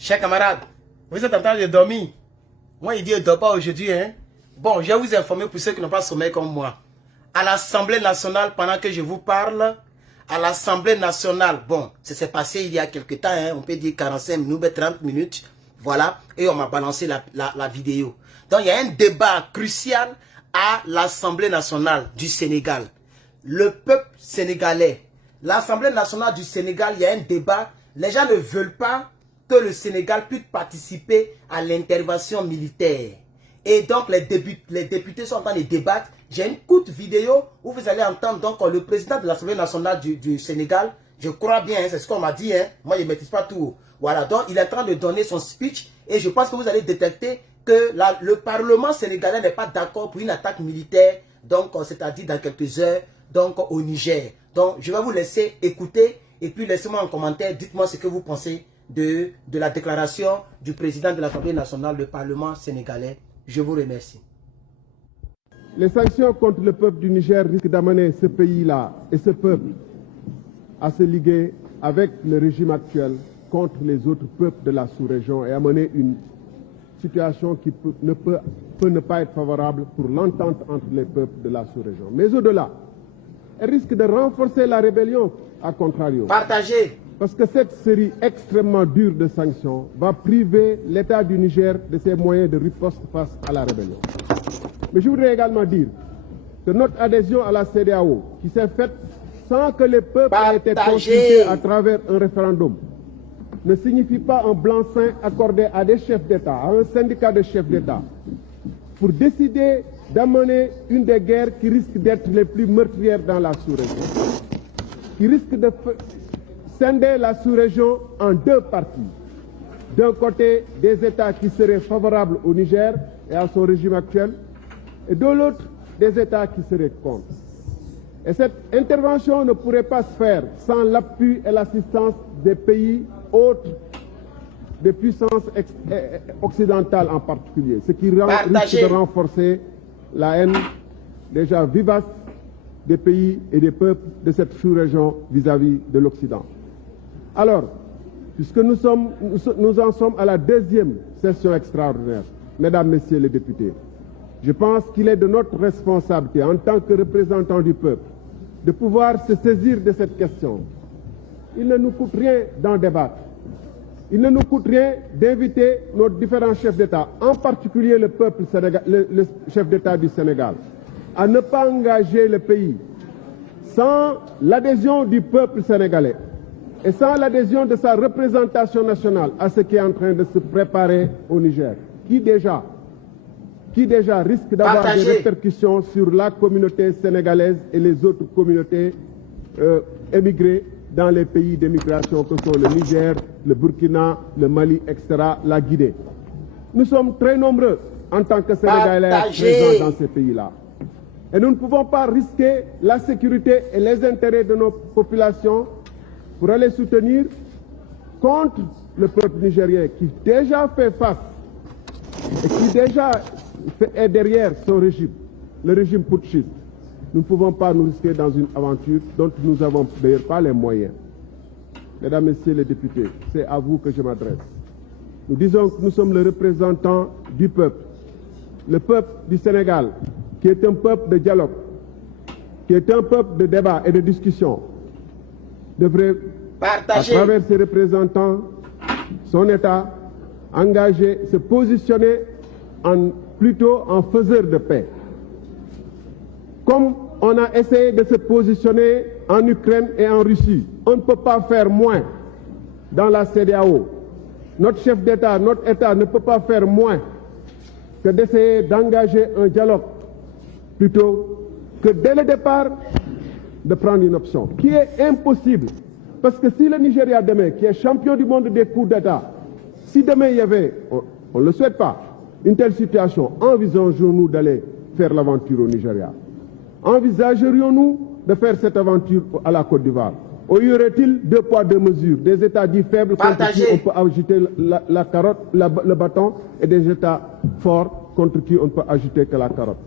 Chers camarades, vous êtes en train de dormir. Moi, il dit, ne dors pas aujourd'hui. Hein? Bon, je vais vous informer pour ceux qui n'ont pas sommeil comme moi. À l'Assemblée nationale, pendant que je vous parle, à l'Assemblée nationale, bon, ça s'est passé il y a quelques temps, hein, on peut dire 45 minutes, 30 minutes, voilà, et on m'a balancé la vidéo. Donc, il y a un débat crucial à l'Assemblée nationale du Sénégal. Le peuple sénégalais, l'Assemblée nationale du Sénégal, il y a un débat. Les gens ne veulent pas que le Sénégal puisse participer à l'intervention militaire. Et donc, les députés sont en train de débattre. J'ai une courte vidéo où vous allez entendre donc, le président de l'Assemblée nationale du Sénégal. Je crois bien, hein, c'est ce qu'on m'a dit. Hein. Moi, je ne maîtrise pas tout. Voilà, donc il est en train de donner son speech. Et je pense que vous allez détecter que le Parlement sénégalais n'est pas d'accord pour une attaque militaire. Donc, c'est-à-dire dans quelques heures, donc au Niger. Donc, je vais vous laisser écouter. Et puis, laissez-moi en commentaire. Dites-moi ce que vous pensez de la déclaration du président de l'Assemblée nationale, le Parlement sénégalais. Je vous remercie. Les sanctions contre le peuple du Niger risquent d'amener ce pays-là et ce peuple à se liguer avec le régime actuel contre les autres peuples de la sous-région et amener une situation qui peut ne pas être favorable pour l'entente entre les peuples de la sous-région. Mais au-delà, elle risque de renforcer la rébellion, à contrario. Partagez. Parce que cette série extrêmement dure de sanctions va priver l'État du Niger de ses moyens de riposte face à la rébellion. Mais je voudrais également dire que notre adhésion à la CEDEAO, qui s'est faite sans que les peuples aient été consultés à travers un référendum, ne signifie pas un blanc-seing accordé à des chefs d'État, à un syndicat de chefs d'État, pour décider d'amener une des guerres qui risque d'être les plus meurtrières dans la sous-région, qui risque de scinder la sous-région en deux parties. D'un côté, des États qui seraient favorables au Niger et à son régime actuel, et de l'autre, des États qui seraient contre. Et cette intervention ne pourrait pas se faire sans l'appui et l'assistance des pays autres, des puissances occidentales en particulier, ce qui risque de renforcer la haine déjà vivace des pays et des peuples de cette sous-région vis-à-vis de l'Occident. Alors, puisque nous en sommes à la deuxième session extraordinaire, mesdames, messieurs les députés, je pense qu'il est de notre responsabilité en tant que représentants du peuple de pouvoir se saisir de cette question. Il ne nous coûte rien d'en débattre. Il ne nous coûte rien d'inviter nos différents chefs d'État, en particulier le chef d'État du Sénégal, à ne pas engager le pays sans l'adhésion du peuple sénégalais et sans l'adhésion de sa représentation nationale à ce qui est en train de se préparer au Niger, qui déjà risque d'avoir des répercussions sur la communauté sénégalaise et les autres communautés émigrées dans les pays d'émigration que sont le Niger, le Burkina, le Mali, etc., la Guinée. Nous sommes très nombreux en tant que Sénégalais présents dans ces pays-là. Et nous ne pouvons pas risquer la sécurité et les intérêts de nos populations pour aller soutenir contre le peuple nigérien qui déjà fait face et qui déjà est derrière son régime, le régime putschiste. Nous ne pouvons pas nous risquer dans une aventure dont nous n'avons d'ailleurs pas les moyens. Mesdames, Messieurs les députés, c'est à vous que je m'adresse. Nous disons que nous sommes le représentant du peuple. Le peuple du Sénégal, qui est un peuple de dialogue, qui est un peuple de débat et de discussion, devrait, à travers ses représentants, son État, engager, se positionner plutôt en faiseur de paix. Comme on a essayé de se positionner en Ukraine et en Russie, on ne peut pas faire moins dans la CEDEAO. Notre chef d'État, notre État ne peut pas faire moins que d'essayer d'engager un dialogue plutôt que dès le départ de prendre une option qui est impossible. Parce que si le Nigeria demain, qui est champion du monde des coups d'État, si demain il y avait, on ne le souhaite pas, une telle situation, envisageons-nous d'aller faire l'aventure au Nigeria? Envisagerions-nous de faire cette aventure à la Côte d'Ivoire? Ou y aurait-il deux poids, deux mesures? Des États dits faibles contre qui on peut agiter la carotte, le bâton, et des États forts contre qui on ne peut agiter que la carotte.